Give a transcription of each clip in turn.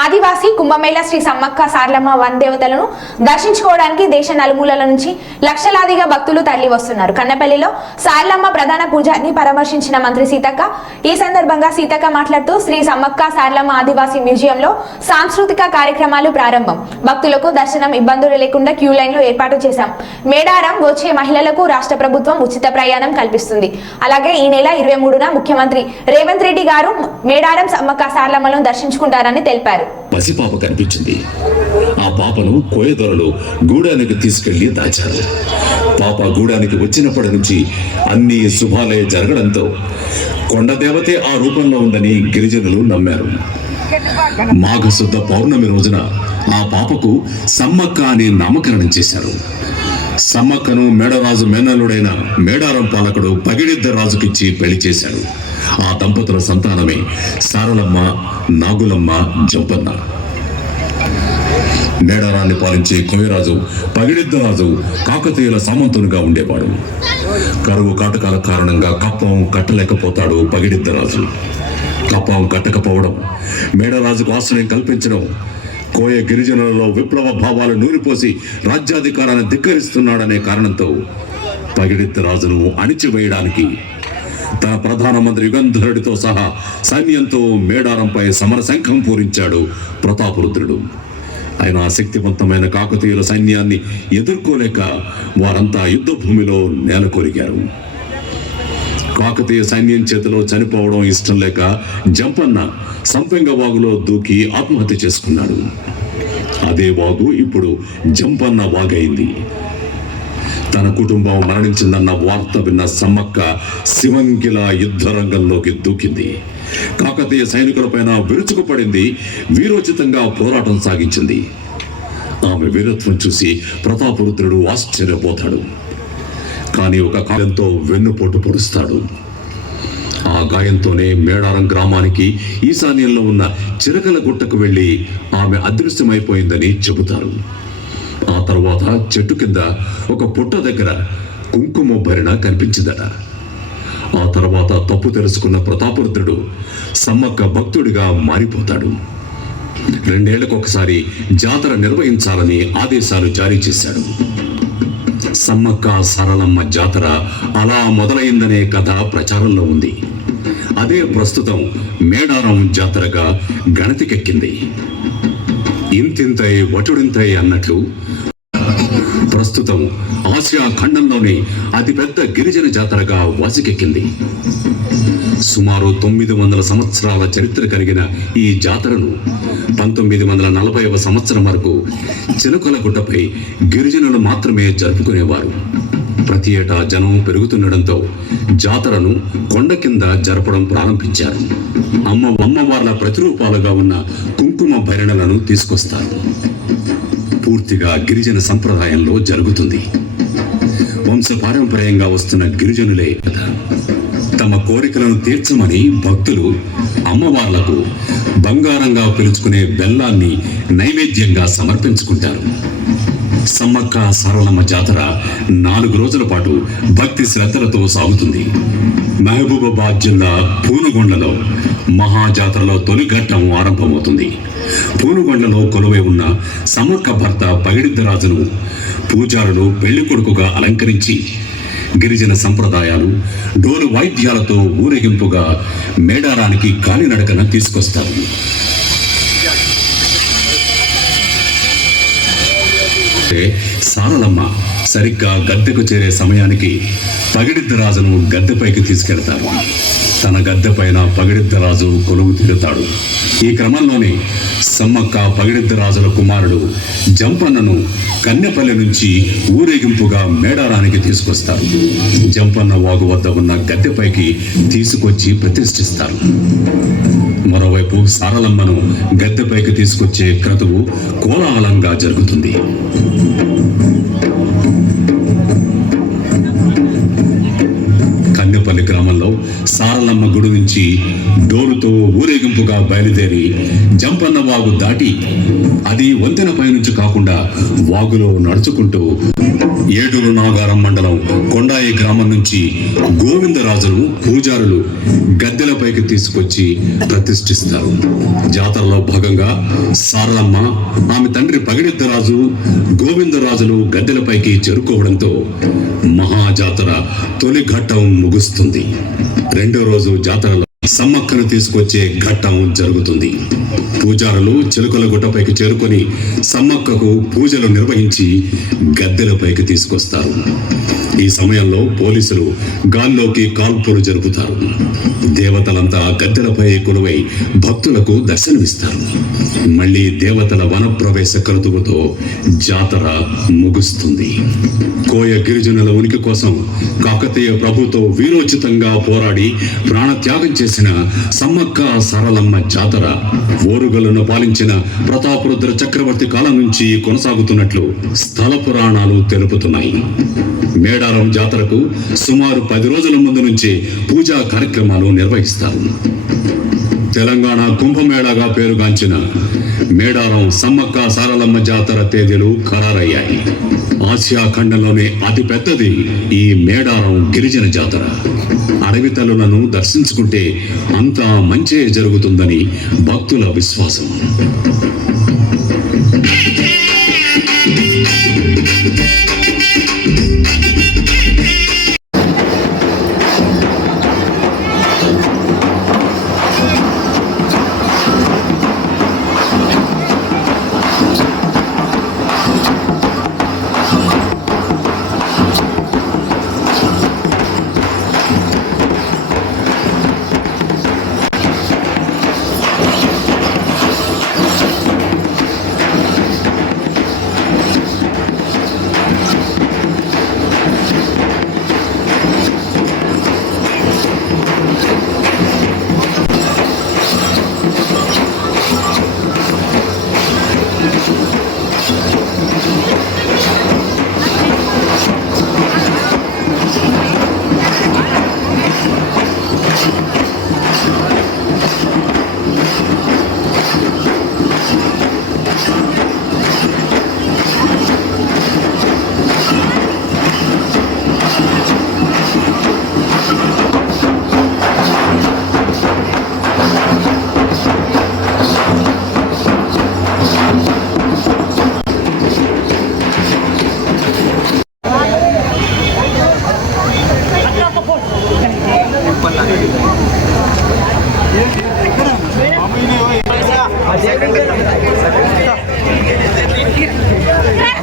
ఆదివాసీ కుంభమేళ శ్రీ సమ్మక్క సార్లమ్మ వన్ దేవతలను దర్శించుకోవడానికి దేశ నలుమూలల నుంచి లక్షలాదిగా భక్తులు తరలి వస్తున్నారు. కన్నపల్లిలో సార్లమ్మ ప్రధాన పూజారిని పరామర్శించిన మంత్రి సీతక్క ఈ సందర్భంగా సీతక్క మాట్లాడుతూ శ్రీ సమ్మక్క సార్లమ్మ ఆదివాసీ మ్యూజియంలో సాంస్కృతిక కార్యక్రమాలు ప్రారంభం. భక్తులకు దర్శనం ఇబ్బందులు లేకుండా క్యూ లైన్లు ఏర్పాటు చేశాం. మేడారం వచ్చే మహిళలకు రాష్ట్ర ప్రభుత్వం ఉచిత ప్రయాణం కల్పిస్తుంది. అలాగే ఈ నెల ఇరవై మూడున ముఖ్యమంత్రి రేవంత్ రెడ్డి గారు మేడారం సమ్మక్క సార్లమ్మలను దర్శించుకుంటారని తెలిపారు. పసిపాప కనిపించింది. ఆ పాపను కోయదొరలు గూడానికి తీసుకెళ్ళి దాచారు. పాప గూడానికి వచ్చినప్పటి నుంచి అన్ని శుభాలే జరగడంతో కొండదేవతే ఆ రూపంలో ఉందని గిరిజనులు నమ్మారు. మాఘశుద్ధ పౌర్ణమి రోజున ఆ పాపకు సమ్మక్క అని నామకరణం చేశారు. సమ్మక్కను మేడరాజు మేనల్లుడైన మేడారం పాలకుడు పగిడిద్ద రాజుకిచ్చి పెళ్ళి చేశాడు. ఆ దంపతుల సంతానమే సారలమ్మ నాగులమ్మ జంపన్న. మేడారాన్ని పాలించే కోయరాజు పగిడిద్దరాజు కాకతీయుల సామంతునిగా ఉండేవాడు. కరువు కాటకాల కారణంగా కప్పం కట్టలేకపోతాడు పగిడిద్దరాజు కప్పం కట్టకపోవడం మేడరాజుకు ఆశ్రయం కల్పించడం కోయ గిరిజనులలో విప్లవ భావాలు నూరిపోసి రాజ్యాధికారాన్ని ధిక్కరిస్తున్నాడనే కారణంతో పగిడిద్దరాజును అణిచివేయడానికి తన ప్రధానమంత్రి యుగంధరుడితో సహా సైన్యంతో మేడారంపై సమరశంఖం పూరించాడు ప్రతాపరుద్రుడు. ఆయన శక్తివంతమైన కాకతీయుల సైన్యాన్ని ఎదుర్కోలేక వారంతా యుద్ధభూమిలో నేలకొరిగారు. కాకతీయ సైన్యం చేతిలో చనిపోవడం ఇష్టం లేక జంపన్న సంపెంగ వాగులో దూకి ఆత్మహత్య చేసుకున్నాడు. అదే వాగు ఇప్పుడు జంపన్న వాగైంది. తన కుటుంబం మరణించిందన్న వార్త విన్న సమ్మక్క శివంగిల యుద్ధ రంగంలోకి దూకింది. కాకతీయ సైనికులపైన విరుచుకుపడింది. వీరోచితంగా పోరాటం సాగించింది. ఆమె వీరత్వం చూసి ప్రతాపరుద్రుడు ఆశ్చర్యపోతాడు. కానీ ఒక గాయంతో వెన్నుపోటు పొడుస్తాడు. ఆ గాయంతోనే మేడారం గ్రామానికి ఈశాన్యంలో ఉన్న చిరకల గుట్టకు వెళ్ళి ఆమె అదృశ్యమైపోయిందని చెబుతారు. ఆ తర్వాత చెట్టు కింద ఒక పుట్ట దగ్గర కుంకుమ భరిణ కనిపించిందట. ఆ తర్వాత తప్పు తెలుసుకున్న ప్రతాపరుద్రుడు సమ్మక్క భక్తుడిగా మారిపోతాడు. రెండేళ్ళకు ఒకసారి జాతర నిర్వహించాలని ఆదేశాలు జారీ చేశాడు. సమ్మక్క సరళమ్మ జాతర అలా మొదలైందనే కథ ప్రచారంలో ఉంది. అదే ప్రస్తుతం మేడారం జాతరగా గణతికెక్కింది. ఇంతింతై వటుడింతై అన్నట్లు ప్రస్తుతం ఆసియా ఖండంలోనే అతిపెద్ద గిరిజన జాతరగా వాసికెక్కింది. సుమారు తొమ్మిది వందల సంవత్సరాల చరిత్ర కలిగిన ఈ జాతరను పంతొమ్మిది వందల నలభైవ సంవత్సరం వరకు చిలకల గుట్టపై గిరిజనులు మాత్రమే జరుపుకునేవారు. ప్రతి ఏటా జనం పెరుగుతుండడంతో జాతరను కొండ కింద జరపడం ప్రారంభించారు. అమ్మ అమ్మవార్ల ప్రతిరూపాలుగా ఉన్న కుంకుమ భరిణలను తీసుకొస్తారు. పూర్తిగా గిరిజన సంప్రదాయంలో జరుగుతుంది. వంశపారంపర్యంగా వస్తున్న గిరిజనులే తమ కోరికలను తీర్చమని భక్తులు అమ్మవార్లకు బంగారంగా పిలుచుకునే బెల్లాన్ని నైవేద్యంగా సమర్పించుకుంటారు. సమ్మక్క సారలమ్మ జాతర నాలుగు రోజుల పాటు భక్తి శ్రద్ధలతో సాగుతుంది. మహబూబాబాద్ జిల్లా పూనుగొండలో మహాజాతరలో తొలి ఘట్టం ఆరంభమవుతుంది. పూనుగొండలో కొలువై ఉన్న సమ్మక్క భర్త పగిడిద్దరాజును పూజారులు పెళ్ళి కొడుకుగా అలంకరించి గిరిజన సంప్రదాయాలు డోలు వాయిద్యాలతో ఊరేగింపుగా మేడారానికి కాలినడకన తీసుకొస్తారు. అంటే సారలమ్మ సరిగ్గా గద్దెకు చేరే సమయానికి పగిడిద్దరాజును గద్దెపైకి తీసుకెళ్తారు తన గద్దెపైన పగిడిద్దరాజు కొలువు తీరుతాడు. ఈ క్రమంలోనే సమ్మక్క పగిడిద్దరాజుల కుమారుడు జంపన్నను కన్నెపల్లి నుంచి ఊరేగింపుగా మేడారానికి తీసుకొస్తారు జంపన్న వాగు వద్ద ఉన్న గద్దెపైకి తీసుకొచ్చి ప్రతిష్ఠిస్తారు. మరోవైపు సారలమ్మను గద్దెపైకి తీసుకొచ్చే క్రతువు కోలాహలంగా జరుగుతుంది. కన్నెపల్లి గ్రామంలో సారలమ్మ గుడి నుంచి డోరుతో ఊరేగింపుగా బయలుదేరి జంపన్న వాగు దాటి అది వంతెన పైనుంచి కాకుండా వాగులో నడుచుకుంటూ ఏటూరు నాగారం మండలం కొండాయి గ్రామం నుంచి గోవిందరాజును పూజారులు గద్దెలపైకి తీసుకొచ్చి ప్రతిష్ఠిస్తారు. జాతరలో భాగంగా సారలమ్మ ఆమె తండ్రి పగిడిద్దరాజు గోవిందరాజులు గద్దెలపైకి చేరుకోవడంతో మహాజాతర తొలి ఘట్టం ముగుస్తుంది. రెండో రోజు జాతరలో సమ్మక్కను తీసుకొచ్చే ఘట్టం జరుగుతుంది. పూజారులు చిలుకల గుట్టపైకి చేరుకొని సమ్మక్కకు పూజలు నిర్వహించి గద్దెలపైకి తీసుకొస్తారు. ఈ సమయంలో పోలీసులు గాల్లోకి కాల్పులు జరుపుతారు. దేవతలంతా గద్దెలపై కొలువై భక్తులకు దర్శనమిస్తారు. మళ్ళీ దేవతల వనప్రవేశ క్రతువుతో జాతర ముగుస్తుంది. కోయ గిరిజనుల ఉనికి కోసం కాకతీయ ప్రభుతో వీరోచితంగా పోరాడి ప్రాణత్యాగం చేసిన సమ్మక్క సరళమ్మ జాతర ఓరుగలను పాలించిన ప్రతాపరుద్ర చక్రవర్తి కాలం నుంచి కొనసాగుతున్నట్లు స్థల పురాణాలు తెలుపుతున్నాయి. మేడారం జాతరకు సుమారు పది రోజుల ముందు నుంచి పూజా కార్యక్రమాలు నిర్వహిస్తారు. తెలంగాణ కుంభమేళాగా పేరుగాంచిన మేడారం సమ్మక్క సారలమ్మ జాతర తేదీలు ఖరారయ్యాయి. ఆసియా ఖండంలోనే అతిపెద్దది ఈ మేడారం గిరిజన జాతర. అడవి తల్లులను దర్శించుకుంటే అంతా మంచే జరుగుతుందని భక్తుల విశ్వాసం.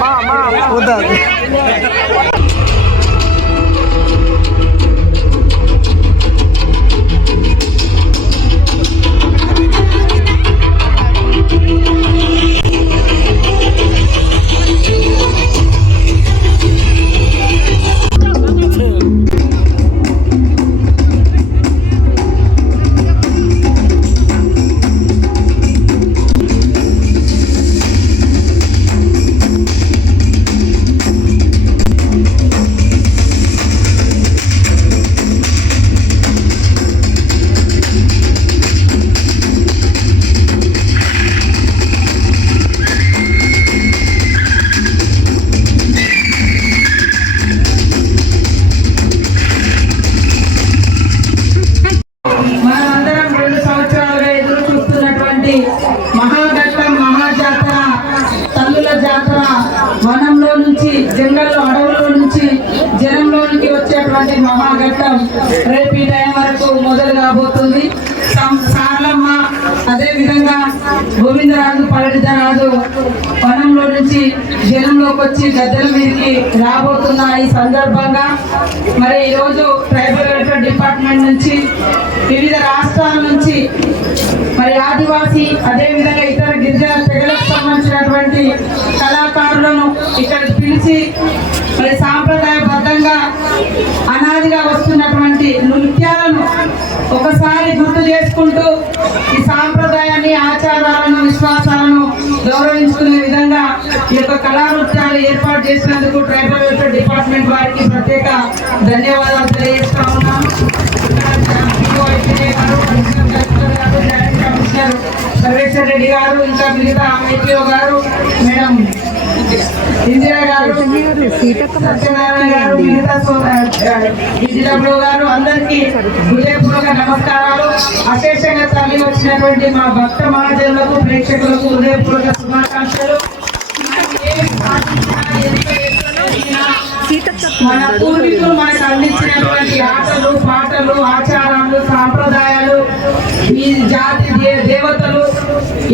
মা মা గోవిందరాజు పలడితరాజు వనంలో నుంచి జనంలోకి వచ్చి గద్దెల మీదకి రాబోతున్న ఈ సందర్భంగా మరి ఈరోజు ట్రైబల్ వెల్ఫేర్ డిపార్ట్మెంట్ నుంచి వివిధ రాష్ట్రాల నుంచి మరి ఆదివాసీ అదేవిధంగా ఇతర గిరిజన తెగలకు సంబంధించినటువంటి కళాకారులను ఇక్కడ పిలిచి మరి సాంప్రదాయబద్ధంగా అనాదిగా వస్తున్నటువంటి నృత్యాలను ఒకసారి గుర్తు చేసుకుంటూ యొక్క కళా నృత్యాలు ఏర్పాటు చేసినందుకు ట్రైబల్ వెల్ఫేర్ డిపార్ట్మెంట్ వారికి ప్రత్యేక ధన్యవాదాలు తెలియజేస్తా ఉన్నాం. కార్తికేయ సర్వేశ్వర్ రెడ్డి గారు ఇంకా మిగతా ఐపీఓ గారు మేడం ఇందిరా గారు సత్యనారాయణ గారు మిగతా విజయబ్రో గారు అందరికీ హృదయపూర్వక నమస్కారాలు. అశేషంగా తరలి వచ్చినటువంటి మా భక్త మహాజనులకు ప్రేక్షకులకు హృదయపూర్వక శుభాకాంక్షలు. మన పూర్వీకులు మనకు అందించినటువంటి ఆటలు పాటలు ఆచారాలు సాంప్రదాయాలు ఈ జాతి దేవతలు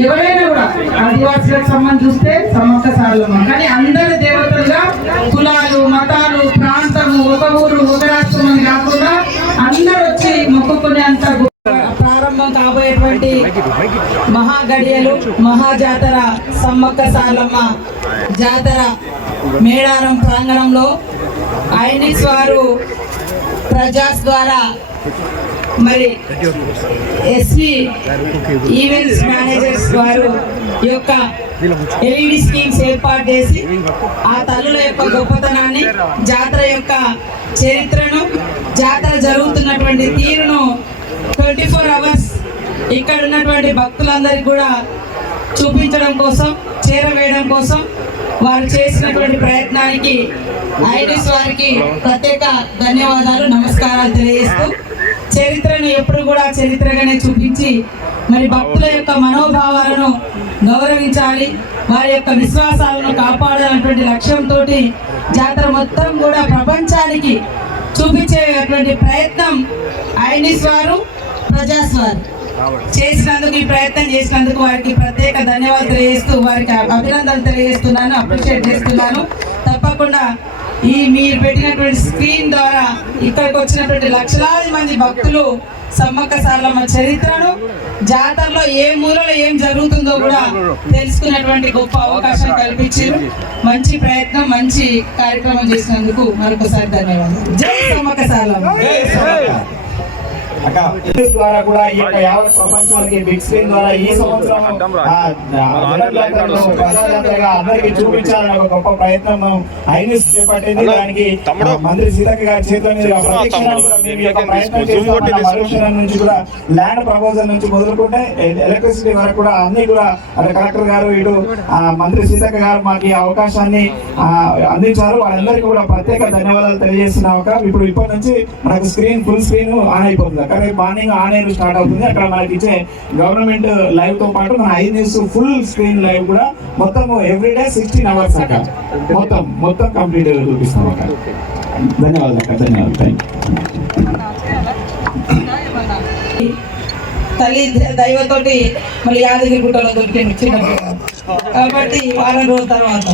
ఎవరైనా కూడా ఆదివాసులకు సంబంధించి చూస్తే సమస్త సారలమ్మ కానీ అందరి దేవతలుగా కులాలు మతాలు ప్రాంతము ఒక ఊరు ఒక రాష్ట్రం అని కాకుండా అందరూ వచ్చి మొక్కుకునేంత ప్రారంభం కాబోయేటువంటి మహాగడియలు మహాజాతర సమ్మక్క సారలమ్మ జాతర మేడారం ప్రాంగణంలో ఐనిక్స్ వారు ప్రజాస్ ద్వారా మరి ఎస్వి ఈవెంట్స్ మేనేజర్స్ వారు యొక్క ఎల్ఈడి స్కీమ్స్ ఏర్పాటు చేసి ఆ తల్లుల యొక్క గొప్పతనాన్ని జాతర యొక్క చరిత్రను జాతర జరుగుతున్నటువంటి తీరును ట్వంటీ ఫోర్ అవర్స్ ఇక్కడ ఉన్నటువంటి భక్తులందరికీ కూడా చూపించడం కోసం చేరవేయడం కోసం వారు చేసినటువంటి ప్రయత్నానికి ఐడిస్ వారికి ప్రత్యేక ధన్యవాదాలు నమస్కారాలు తెలియజేస్తూ చరిత్రను ఎప్పుడు కూడా చరిత్రగానే చూపించి మరి భక్తుల యొక్క మనోభావాలను గౌరవించాలి వారి యొక్క విశ్వాసాలను కాపాడాలన్నటువంటి లక్ష్యంతో జాతర మొత్తం కూడా ప్రపంచానికి చూపించేటువంటి ప్రయత్నం ఐనిస్ వారు ప్రజాస్ వారు. చేసినందుకు ఈ ప్రయత్నం చేసినందుకు వారికి ప్రత్యేక ధన్యవాదాలు తెలియజేస్తూ వారికి అభినందనలు తెలియజేస్తున్నాను అప్రిషియేట్ చేస్తున్నాను. తప్పకుండా ఈ మీరు పెట్టినటువంటి స్క్రీన్ ద్వారా ఇక్కడికి వచ్చినటువంటి లక్షలాది మంది భక్తులు సమ్మక్క సారలమ్మ చరిత్రను జాతరలో ఏ మూలలో ఏం జరుగుతుందో కూడా తెలుసుకున్నటువంటి గొప్ప అవకాశం కల్పించారు. మంచి ప్రయత్నం మంచి కార్యక్రమం చేసినందుకు మరొకసారి ధన్యవాదాలు. జై సమ్మక్క సారలమ్మ. ద్వారా కూడా ఈ యొక్క యావత్ ప్రపంచానికి బిగ్ స్క్రీన్ ద్వారా ఈ సంవత్సరం ప్రజాజాతరగా అందరికి చూపించాలని ఒక గొప్ప ప్రయత్నం ఐనిస్ చేపట్టింది. దానికి మంత్రి సీతక్క గారి చేతుల మీద ప్రయత్నం మన నుంచి కూడా ల్యాండ్ ప్రపోజల్ నుంచి మొదలుకుంటే ఎలక్ట్రిసిటీ వరకు కూడా అన్ని కూడా కలెక్టర్ గారు ఇటు ఆ, మంత్రి సీతక్క గారు మాకు ఈ అవకాశాన్ని అందించారు. వాళ్ళందరికీ కూడా ప్రత్యేక ధన్యవాదాలు తెలియజేస్తున్నాం అక్క. ఇప్పుడు ఇప్పటి నుంచి మనకు స్క్రీన్ ఫుల్ స్క్రీన్ ఆన్ అయిపోతుంది అక్కడ రేపు మార్నింగ్ ఆన్ ఎయిర్ స్టార్ట్ అవుతుంది. అక్కడ మనకి ఇచ్చే గవర్నమెంట్ లైవ్తో పాటు మన I News full screen live కూడా మొత్తం ఎవ్రీడే సిక్స్టీన్ అవర్స్ అక్క. మొత్తం మొత్తం కంప్లీట్ చూపిస్తాం అక్క. ధన్యవాదాలు అక్క ధన్యవాదాలు. థ్యాంక్ తల్లి దైవతోటి మళ్ళీ యాదగిరి గుట్టలో దొరికింది చిన్నప్పుడు కాబట్టి వారం రోజుల తర్వాత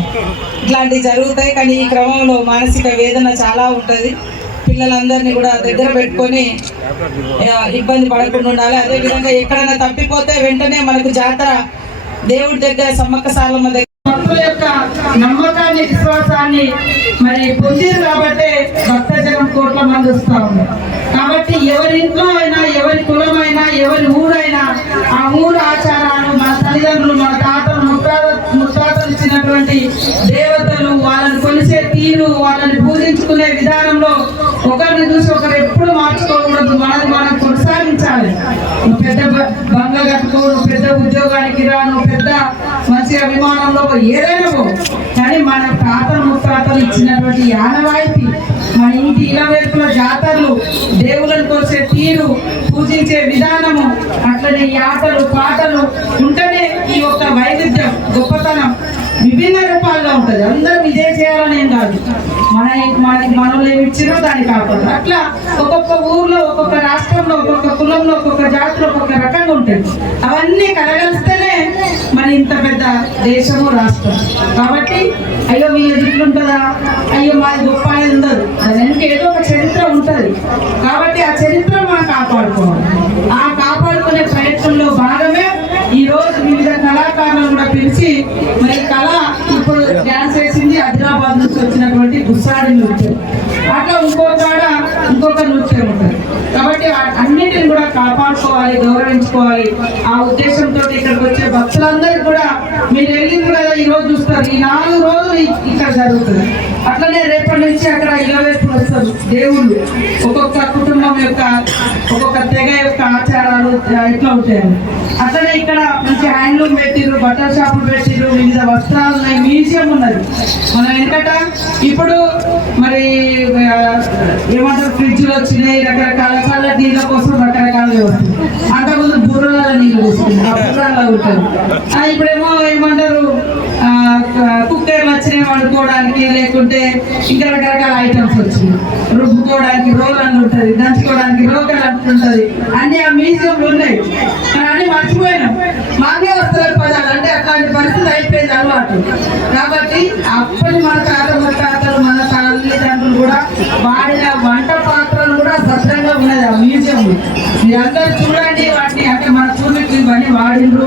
ఇట్లాంటివి జరుగుతాయి. కానీ ఈ క్రమంలో మానసిక వేదన చాలా ఉంటుంది. పిల్లలందరినీ కూడా దగ్గర పెట్టుకొని ఇబ్బంది పడకుండా ఉండాలి. అదేవిధంగా ఎక్కడైనా తప్పిపోతే వెంటనే మనకు జాతర దేవుడి దగ్గర సమ్మక్క సాలమ్మ దగ్గర. భక్తుల యొక్క నమ్మకాన్ని విశ్వాసాన్ని మరి పొందిరు కాబట్టి భక్తజనం కోట్ల మంది వస్తా ఉన్నారు కాబట్టి ఎవరి ఇంట్లో అయినా ఎవరి కులమైనా ఎవరి ఊరైనా ఆ ఊరు ఆచారాలు మన తల్లిదండ్రులు మన తాతలు ముత్తాత ముత్తాతలు ఇచ్చినటువంటి దేవతలు వాళ్ళని కొలిసే తీరు వాళ్ళని పూజించుకునే విధానంలో ఒకరిని చూసి ఒకరు ఎప్పుడు మార్చుకోకూడదు. మనది మనం కొనసాగించాలి. నువ్వు పెద్ద బంగ కట్టుకో నువ్వు పెద్ద ఉద్యోగానికి రా నువ్వు పెద్ద మంచి అభిమానంలో ఏదైనా కానీ మన తాత ముత్తాతలు ఇచ్చినటువంటి ఆనవాయితీ మన ఇంటి ఇలవేపుల జాతరలు దేవులను కోసే తీరు పూజించే విధానము అట్లనే ఈ ఆటలు పాటలు ఉంటేనే ఈ యొక్క వైవిధ్యం గొప్పతనం. విభిన్న రూపాల్లో ఉంటుంది. అందరం ఇదే చేయాలనేం కాదు. మన మనకి మనలో ఏమి ఇచ్చినో దాన్ని కాపాడు అట్లా ఒక్కొక్క ఊర్లో ఒక్కొక్క రాష్ట్రంలో ఒక్కొక్క కులంలో ఒక్కొక్క జాతిలో ఒక్కొక్క రకంగా ఉంటుంది. అవన్నీ కలగలిస్తేనే మన ఇంత పెద్ద దేశము రాష్ట్రం కాబట్టి అయ్యో వీళ్ళది ఇట్లుంటుందా అయ్యో మాది గొప్ప అనేది ఉండదు. దానికి ఏదో ఒక చరిత్ర ఉంటుంది. కాబట్టి ఆ చరిత్ర మనం కాపాడుకోవాలి ఆ కాపాడుకునే ప్రయత్నంలో భాగమే ఈ రోజు వివిధ కళాకారులను కూడా పిలిచి మరి కళ ఇప్పుడు డ్యాన్స్ వేసింది ఆదిలాబాద్ నుంచి వచ్చినటువంటి గుస్సాడి నృత్యం అట్లా ఇంకో కాడ ఇంకొక నృత్యం ఉంటుంది కాబట్టి ఆ- అన్నిటిని కూడా కాపాడుకోవాలి ఉండాలి ఆ ఉద్దేశంతో ఇక్కడికి వచ్చే భక్తులందరూ కూడా మీరు వెళ్ళింది కదా ఈ రోజు చూస్తారు. ఈ నాలుగు రోజులు ఇక్కడ జరుగుతుంది. అట్లనే రేపటి నుంచి అక్కడ ఇళ్ళ వైపు వస్తారు. దేవుళ్ళు. ఒక్కొక్క కుటుంబం యొక్క ఒక్కొక్క తెగ యొక్క ఆచారాలు ఇట్లా ఎట్లా ఉంటాయని అట్లనే ఇక్కడ మంచి హ్యాండ్లూమ్ పెట్టిర్రు బట్టల షాపులు పెట్టిర్రు వివిధ వస్త్రాలు ఉన్నాయి మ్యూజియం ఉన్నది. మన వెనకట ఇప్పుడు మరి ఏమంటారు ఫ్రిడ్జ్లు వచ్చినాయి రకరకాల చల్ల నీళ్ళ కోసం రకరకాల అంతకుముందు నీళ్ళు ఉంటారు ఇప్పుడేమో ఏమంటారు ఆ, కుక్కర్లు వచ్చినాయి వండుకోవడానికి లేకుంటే ఇంకా రకరకాల ఐటమ్స్ వచ్చినాయి. రుబ్బుకోవడానికి రోల్ అని ఉంటుంది దంచుకోవడానికి రోకల్ అంటుంటది. అన్ని ఆ మ్యూజియంలు ఉన్నాయి. కానీ అన్ని మర్చిపోయినాం. మాకే అలాంటి పరిస్థితి అయిపోయింది అలవాటు కాబట్టి అప్పటి మన తాత మన తాతలు మన తల్లిదండ్రులు కూడా వాడిన వంట పాత్రలు కూడా సత్రంగా ఉన్నది ఆ మ్యూజియం మీరందరూ చూడండి వాటిని అంటే మన చూపించి ఇవన్నీ వాడిండ్రు.